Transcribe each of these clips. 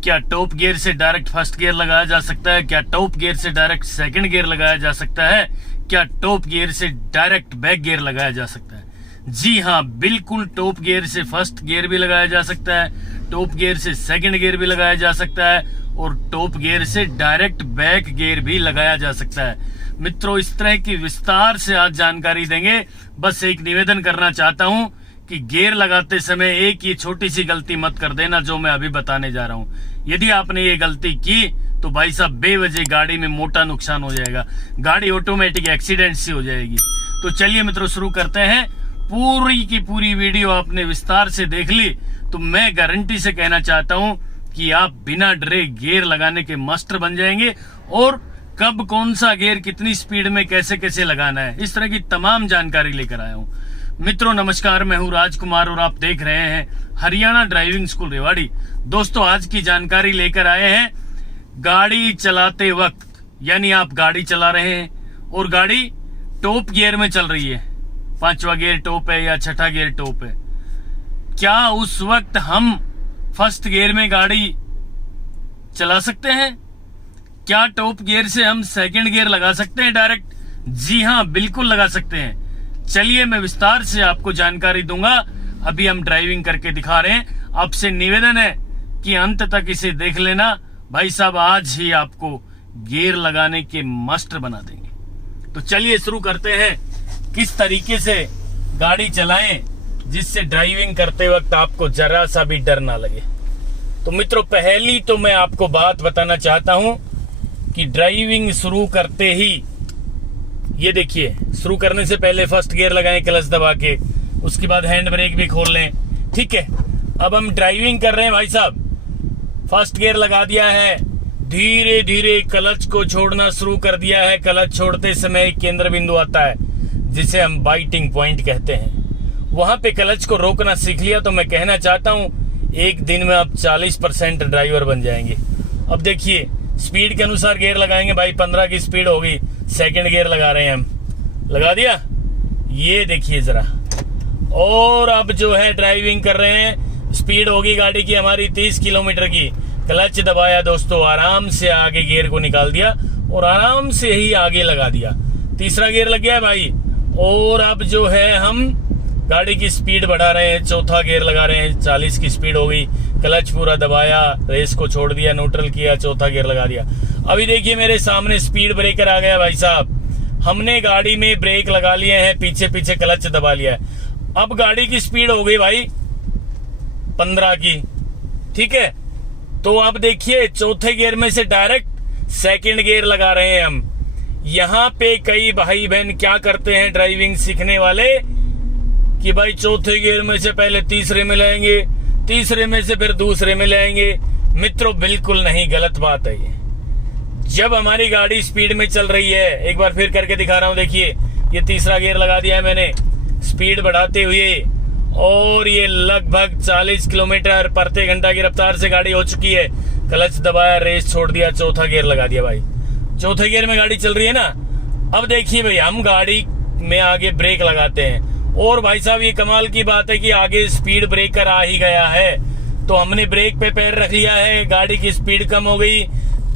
क्या top gear से direct first gear लगाया जा सकता है? क्या टॉप गियर से डायरेक्ट सेकंड गियर लगाया जा सकता है? क्या टॉप गियर से डायरेक्ट बैक गियर लगाया जा सकता है? जी हाँ, बिल्कुल। टॉप गियर से फर्स्ट गियर भी लगाया जा सकता है, टॉप गियर से सेकंड गियर भी लगाया जा सकता है और टॉप गियर से डायरेक्ट बैक गियर भी लगाया जा सकता है। मित्रों, इस तरह की विस्तार से आज जानकारी देंगे। बस एक निवेदन करना चाहता हूं कि गियर लगाते समय एक ये छोटी सी गलती मत कर देना जो मैं अभी बताने जा रहा हूं। यदि आपने ये गलती की तो भाई साहब बेवजह गाड़ी में मोटा नुकसान हो जाएगा, गाड़ी ऑटोमेटिक एक्सीडेंट सी हो जाएगी। तो चलिए मित्रों, शुरू करते हैं। पूरी की पूरी वीडियो आपने विस्तार से देख ली तो मैं गारंटी से कहना चाहता हूं कि आप बिना डरे गियर लगाने के मास्टर बन जाएंगे और कब कौन सा गियर कितनी स्पीड में कैसे कैसे लगाना है, इस तरह की तमाम जानकारी लेकर आया हूं। मित्रों नमस्कार, मैं हूं राजकुमार और आप देख रहे हैं हरियाणा ड्राइविंग स्कूल रेवाड़ी। दोस्तों, आज की जानकारी लेकर आए हैं गाड़ी चलाते वक्त, यानी आप गाड़ी चला रहे हैं और गाड़ी टॉप गियर में चल रही है, 5वां गियर टॉप है या 6ठा गियर टॉप है, क्या उस वक्त हम फर्स्ट गियर में गाड़ी चला सकते हैं? क्या टॉप गियर से हम सेकंड गियर लगा सकते हैं डायरेक्ट? जी हाँ, बिल्कुल लगा सकते हैं। चलिए मैं विस्तार से आपको जानकारी दूंगा। अभी हम ड्राइविंग करके दिखा रहे हैं। आपसे निवेदन है कि अंत तक इसे देख लेना। भाई साहब आज ही आपको गियर लगाने के मास्टर बना देंगे। तो चलिए शुरू करते हैं, किस तरीके से गाड़ी चलाएं जिससे ड्राइविंग करते वक्त आपको जरा सा भी डर ना लगे। तो मित्रों, पहली तो मैं आपको बात बताना चाहता हूं कि ड्राइविंग शुरू करते ही, ये देखिए, शुरू करने से पहले फर्स्ट गियर लगाएं क्लच दबा के, उसके बाद हैंड ब्रेक भी खोल लें। ठीक है, अब हम ड्राइविंग कर रहे हैं भाई साहब, फर्स्ट गियर लगा दिया है, धीरे धीरे क्लच को छोड़ना शुरू कर दिया है। क्लच छोड़ते समय एक केंद्र बिंदु आता है जिसे हम बाइटिंग पॉइंट कहते हैं, वहां पे क्लच को रोकना सीख लिया तो मैं कहना चाहता हूं एक दिन में आप 40% ड्राइवर बन जाएंगे। अब देखिए, स्पीड के अनुसार गियर लगाएंगे भाई। 15 की स्पीड होगी, सेकंड गियर लगा रहे हैं हम, लगा दिया, ये देखिए जरा। और अब जो है ड्राइविंग कर रहे हैं, स्पीड होगी गाड़ी की हमारी 30 किलोमीटर की, क्लच दबाया दोस्तों, आराम से आगे गियर को निकाल दिया और आराम से ही आगे लगा दिया। तीसरा गियर लग गया है भाई। और अब जो है हम गाड़ी की स्पीड बढ़ा रहे हैं, चौथा गियर लगा रहे हैं, 40 की स्पीड हो गई, क्लच पूरा दबाया, रेस को छोड़ दिया, न्यूट्रल किया, चौथा गियर लगा दिया। अभी देखिए मेरे सामने स्पीड ब्रेकर आ गया भाई साहब, हमने गाड़ी में ब्रेक लगा लिए हैं, पीछे पीछे क्लच दबा लिया है। अब गाड़ी की स्पीड हो गई भाई 15 की। ठीक है, तो अब देखिए चौथे गियर में से डायरेक्ट सेकंड गियर लगा रहे हैं हम। यहाँ पे कई भाई बहन क्या करते हैं ड्राइविंग सीखने वाले कि भाई चौथे गियर में से पहले तीसरे में लाएंगे, तीसरे में से फिर दूसरे में लाएंगे। मित्रों बिल्कुल नहीं, गलत बात है ये। जब हमारी गाड़ी स्पीड में चल रही है, एक बार फिर करके दिखा रहा हूं, देखिए ये तीसरा गियर लगा दिया है मैंने स्पीड बढ़ाते हुए और ये लगभग 40 किलोमीटर प्रति घंटा की रफ्तार से गाड़ी हो चुकी है। क्लच दबाया, रेस छोड़ दिया, चौथा गियर लगा दिया भाई। चौथे गियर में गाड़ी चल रही है ना। अब देखिए भाई, हम गाड़ी में आगे ब्रेक लगाते हैं और भाई साहब ये कमाल की बात है कि आगे स्पीड ब्रेकर आ ही गया है, तो हमने ब्रेक पे पैर रख लिया है, गाड़ी की स्पीड कम हो गई,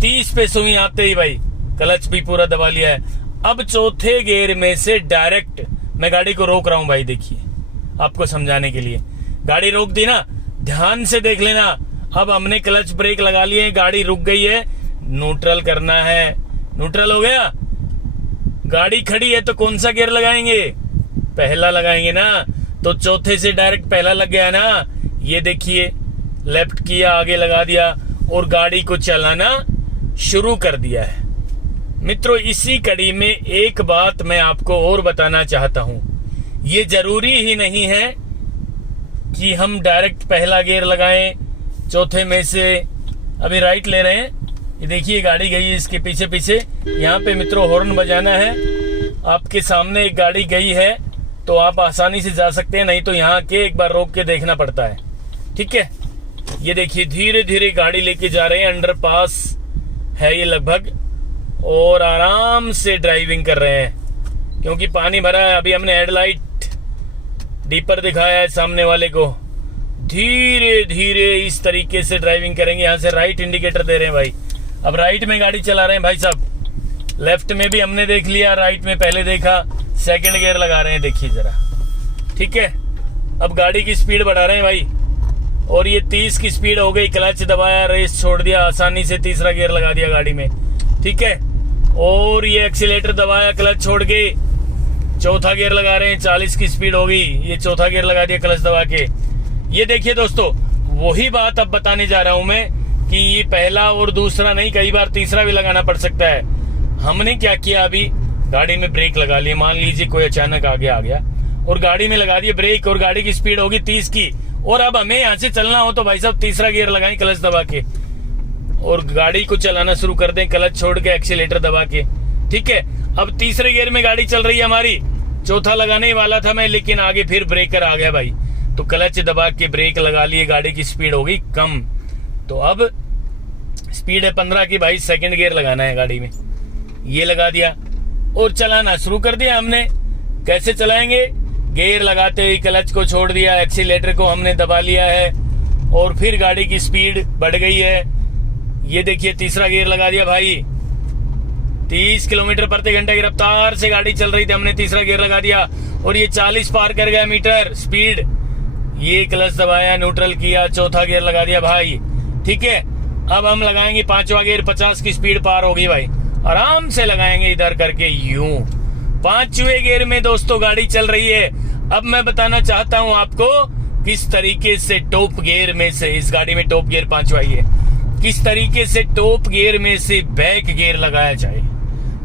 30 पे सुई आते ही भाई क्लच भी पूरा दबा लिया है। अब चौथे गियर में से डायरेक्ट मैं गाड़ी को रोक रहा हूं भाई। देखिए आपको समझाने के लिए, गाड़ी रोक दी ना, ध्यान से देख लेना। अब हमने क्लच ब्रेक लगा लिए, गाड़ी रुक गई है, न्यूट्रल करना है, न्यूट्रल हो गया, गाड़ी खड़ी है तो कौन सा गियर लगाएंगे? पहला लगाएंगे ना, तो चौथे से डायरेक्ट पहला लग गया ना। ये देखिए, लेफ्ट किया, आगे लगा दिया और गाड़ी को चलाना शुरू कर दिया है। मित्रों इसी कड़ी में एक बात मैं आपको और बताना चाहता हूं, ये जरूरी ही नहीं है कि हम डायरेक्ट पहला गियर लगाएं, चौथे में से अभी राइट ले रहे हैं, ये देखिए गाड़ी गई है इसके पीछे पीछे। यहाँ पे मित्रों हॉर्न बजाना है, आपके सामने एक गाड़ी गई है तो आप आसानी से जा सकते हैं, नहीं तो यहाँ के एक बार रोक के देखना पड़ता है। ठीक है, ये देखिए धीरे धीरे गाड़ी लेके जा रहे हैं, अंडरपास है ये लगभग, और आराम से ड्राइविंग कर रहे हैं क्योंकि पानी भरा है। अभी हमने हेडलाइट डीपर दिखाया है सामने वाले को, धीरे धीरे इस तरीके से ड्राइविंग करेंगे। यहाँ से राइट इंडिकेटर दे रहे हैं भाई, अब राइट में गाड़ी चला रहे हैं भाई साहब। लेफ्ट में भी हमने देख लिया, राइट में पहले देखा, सेकंड गियर लगा रहे हैं, देखिए जरा, ठीक है। अब गाड़ी की स्पीड बढ़ा रहे हैं भाई, और ये 30 की स्पीड हो गई। क्लच दबाया, रेस छोड़ दिया, आसानी से तीसरा गियर लगा दिया गाड़ी में, ठीक है। और ये एक्सीलेटर दबाया, क्लच छोड़ के चौथा गियर लगा रहे हैं। 40 की स्पीड हो गई, ये चौथा गियर लगा दिया क्लच दबा के। ये देखिए दोस्तों, वही बात अब बताने जा रहा हूं मैं कि ये पहला और दूसरा नहीं, कई बार तीसरा भी लगाना पड़ सकता है। हमने क्या किया, अभी गाड़ी में ब्रेक लगा लिए, मान लीजिए कोई अचानक आगे आ गया और गाड़ी में लगा दिए ब्रेक, और गाड़ी की स्पीड होगी 30 की, और अब हमें यहाँ से चलना हो तो भाई साहब तीसरा गियर लगाएं क्लच दबा के, और गाड़ी को चलाना शुरू कर दें क्लच छोड़ के, एक्सीलेटर दबा के, ठीक है। अब तीसरे गियर में गाड़ी चल रही है हमारी, चौथा लगाने ही वाला था मैं, लेकिन आगे फिर ब्रेकर आ गया भाई, तो क्लच दबा के ब्रेक लगा लिए, गाड़ी की स्पीड हो गई कम। तो अब स्पीड है 15 की भाई, सेकंड गियर लगाना है गाड़ी में, ये लगा दिया और चलाना शुरू कर दिया हमने। कैसे चलाएंगे, गियर लगाते ही क्लच को छोड़ दिया, एक्सीलेटर को हमने दबा लिया है, और फिर गाड़ी की स्पीड बढ़ गई है। ये देखिए तीसरा गियर लगा दिया भाई, 30 किलोमीटर प्रति घंटे की रफ्तार से गाड़ी चल रही थी, हमने तीसरा गियर लगा दिया और ये 40 पार कर गया मीटर स्पीड। ये क्लच दबाया, न्यूट्रल किया, चौथा गियर लगा दिया भाई, ठीक है। अब हम लगाएंगे पांचवा गियर, 50 की स्पीड पार होगी भाई, आराम से लगाएंगे इधर करके यूं। पांचवे गियर में दोस्तों गाड़ी चल रही है। अब मैं बताना चाहता हूं आपको किस तरीके से टॉप गियर में से, इस गाड़ी में टॉप गियर पांचवा ही है, किस तरीके से टॉप गियर में से बैक गियर लगाया जाए।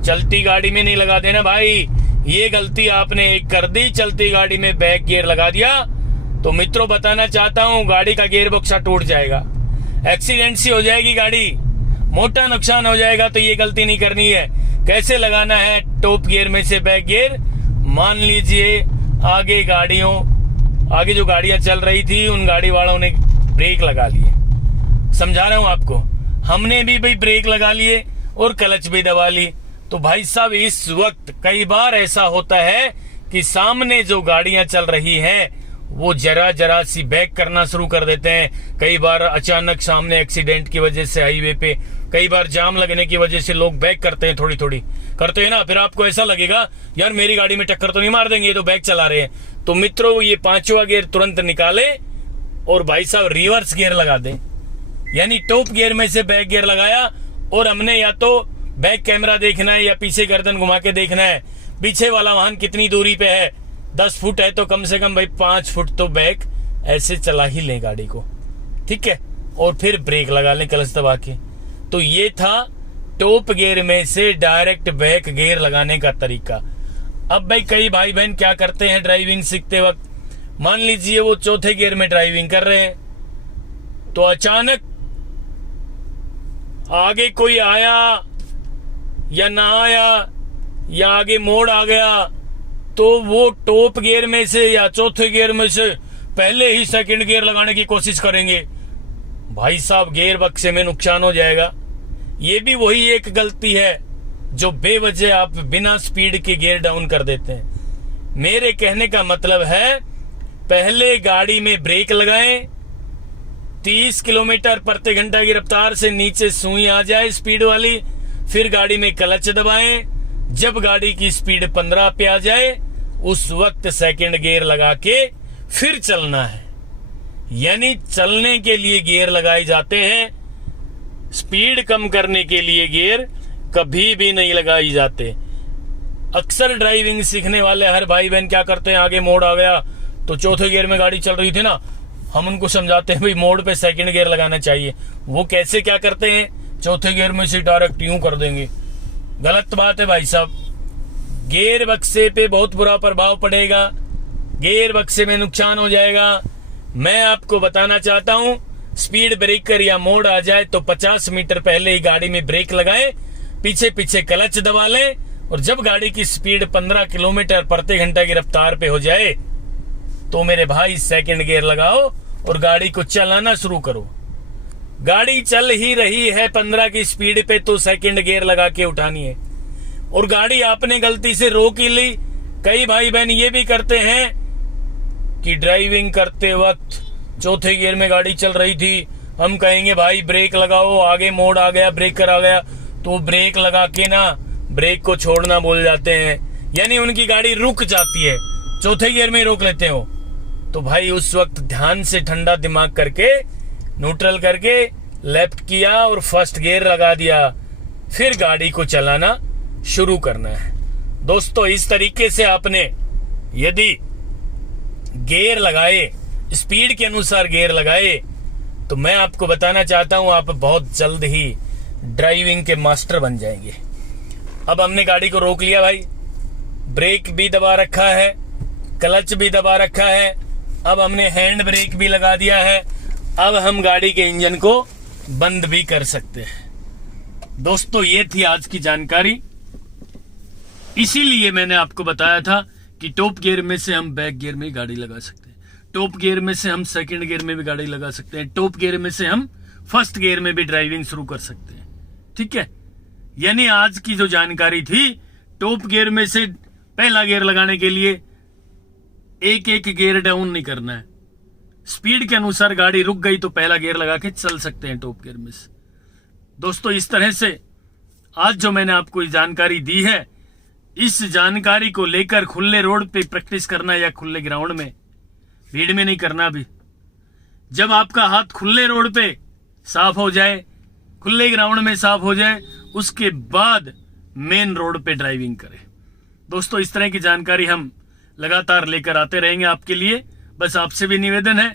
चलती गाड़ी में नहीं लगा देना भाई, ये गलती आपने एक कर दी, चलती गाड़ी में बैक गियर लगा दिया तो मित्रों बताना चाहता हूं गाड़ी का गियर बक्सा टूट जाएगा, एक्सीडेंट सी हो जाएगी गाड़ी, मोटा नुकसान हो जाएगा। तो ये गलती नहीं करनी है। कैसे लगाना है टॉप गियर में से बैक गियर, मान लीजिए आगे जो गाड़ियां चल रही थी उन गाड़ी वालों ने ब्रेक लगा लिए, समझा रहा हूं आपको, हमने भी भाई ब्रेक लगा लिए और क्लच भी दबा ली। तो भाई साहब इस वक्त कई बार ऐसा होता है कि सामने जो गाड़ियां चल रही हैं वो जरा जरा सी बैक करना शुरू कर देते हैं। कई बार अचानक सामने एक्सीडेंट की वजह से हाईवे पे, कई बार जाम लगने की वजह से लोग बैक करते हैं, थोड़ी थोड़ी करते हैं ना, फिर आपको ऐसा लगेगा यार मेरी गाड़ी में टक्कर तो नहीं मार देंगे, ये तो बैक चला रहे हैं। तो मित्रों ये पांचवा गियर तुरंत निकाले और भाई साहब रिवर्स गियर लगा दें, यानी टॉप गियर में से बैक गियर लगाया और हमने या तो बैक कैमरा देखना है या पीछे गर्दन घुमा के देखना है पीछे वाला वाहन कितनी दूरी पे है। 10 फुट है तो कम से कम भाई 5 फुट तो बैक ऐसे चला ही लें गाड़ी को, ठीक है, और फिर ब्रेक लगा लें क्लच दबा के। तो ये था टॉप गियर में से डायरेक्ट बैक गियर लगाने का तरीका। अब भाई कई भाई बहन क्या करते हैं ड्राइविंग सीखते वक्त, मान लीजिए वो चौथे गियर में ड्राइविंग कर रहे हैं तो अचानक आगे कोई आया या ना आया या आगे मोड़ आ गया तो वो टॉप गियर में से या चौथे गियर में से पहले ही सेकंड गियर लगाने की कोशिश करेंगे। भाई साहब गियर बक्से में नुकसान हो जाएगा। ये भी वही एक गलती है जो बेवजह आप बिना स्पीड के गियर डाउन कर देते हैं। मेरे कहने का मतलब है पहले गाड़ी में ब्रेक लगाएं, 30 किलोमीटर प्रति घंटा की रफ्तार से नीचे सुई आ जाए स्पीड वाली, फिर गाड़ी में क्लच दबाएं, जब गाड़ी की स्पीड 15 पे आ जाए उस वक्त सेकंड गियर लगा के फिर चलना है। यानी चलने के लिए गियर लगाए जाते हैं, स्पीड कम करने के लिए गियर कभी भी नहीं लगाई जाते। अक्सर ड्राइविंग सीखने वाले हर भाई बहन क्या करते हैं, आगे मोड़ आ गया तो चौथे गियर में गाड़ी चल रही थी ना, हम उनको समझाते हैं भाई मोड़ पे सेकंड गियर लगाना चाहिए। वो कैसे क्या करते हैं, चौथे गियर में से डायरेक्ट यूं कर देंगे। गलत बात है भाई साहब, गियर बक्से पे बहुत बुरा प्रभाव पड़ेगा, गियर बक्से में नुकसान हो जाएगा। मैं आपको बताना चाहता हूं स्पीड ब्रेकर या मोड़ आ जाए तो 50 मीटर पहले ही गाड़ी में ब्रेक लगाएं, पीछे पीछे क्लच दबा लें और जब गाड़ी की स्पीड 15 किलोमीटर प्रति घंटा की रफ्तार पे हो जाए तो मेरे भाई सेकंड गियर लगाओ और गाड़ी को चलाना शुरू करो। गाड़ी चल ही रही है 15 की स्पीड पे तो सेकंड गियर लगा के उठानी है। और गाड़ी आपने गलती से रोक ही ली। कई भाई बहन ये भी करते हैं कि ड्राइविंग करते वक्त चौथे गियर में गाड़ी चल रही थी, हम कहेंगे भाई ब्रेक लगाओ, आगे मोड़ आ गया, ब्रेकर आ गया, तो ब्रेक लगा के ना ब्रेक को छोड़ना भूल जाते हैं, यानी उनकी गाड़ी रुक जाती है, चौथे गियर में रोक लेते हो। तो भाई उस वक्त ध्यान से ठंडा दिमाग करके न्यूट्रल करके लेफ्ट किया और फर्स्ट गियर लगा दिया, फिर गाड़ी को चलाना शुरू करना है। दोस्तों इस तरीके से आपने यदि गियर लगाए, स्पीड के अनुसार गियर लगाए, तो मैं आपको बताना चाहता हूं आप बहुत जल्द ही ड्राइविंग के मास्टर बन जाएंगे। अब हमने गाड़ी को रोक लिया भाई, ब्रेक भी दबा रखा है, क्लच भी दबा रखा है, अब हमने हैंड ब्रेक भी लगा दिया है, अब हम गाड़ी के इंजन को बंद भी कर सकते हैं। दोस्तों ये थी आज की जानकारी, इसीलिए मैंने आपको बताया था कि टॉप गियर में से हम बैक गियर में गाड़ी लगा सकते हैं, टॉप गियर में से हम सेकंड गियर में भी गाड़ी लगा सकते हैं, टॉप गियर में से हम फर्स्ट गियर में भी ड्राइविंग शुरू कर सकते हैं। ठीक है, यानी आज की जो जानकारी थी, टॉप गियर में से पहला गियर लगाने के लिए एक एक गियर डाउन नहीं करना है, स्पीड के अनुसार गाड़ी रुक गई तो पहला गियर लगा के चल सकते हैं टॉप गियर में से। दोस्तों इस तरह से आज जो मैंने आपको जानकारी दी है, इस जानकारी को लेकर खुले रोड पे प्रैक्टिस करना या खुले ग्राउंड में, भीड़ में नहीं करना भी। जब आपका हाथ खुले रोड पे साफ हो जाए, खुले ग्राउंड में साफ हो जाए, उसके बाद मेन रोड पे ड्राइविंग करें। दोस्तों इस तरह की जानकारी हम लगातार लेकर आते रहेंगे आपके लिए। बस आपसे भी निवेदन है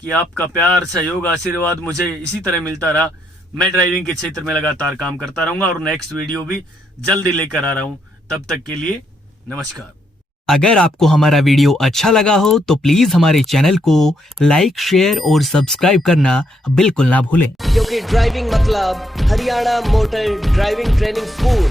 कि आपका प्यार, सहयोग, आशीर्वाद मुझे इसी तरह मिलता रहा, मैं ड्राइविंग के क्षेत्र में लगातार काम करता रहूंगा और नेक्स्ट वीडियो भी जल्दी लेकर आ रहा हूं। तब तक के लिए नमस्कार। अगर आपको हमारा वीडियो अच्छा लगा हो तो प्लीज हमारे चैनल को लाइक, शेयर और सब्सक्राइब करना बिल्कुल ना भूलें, क्योंकि ड्राइविंग मतलब Haryana motor driving training school.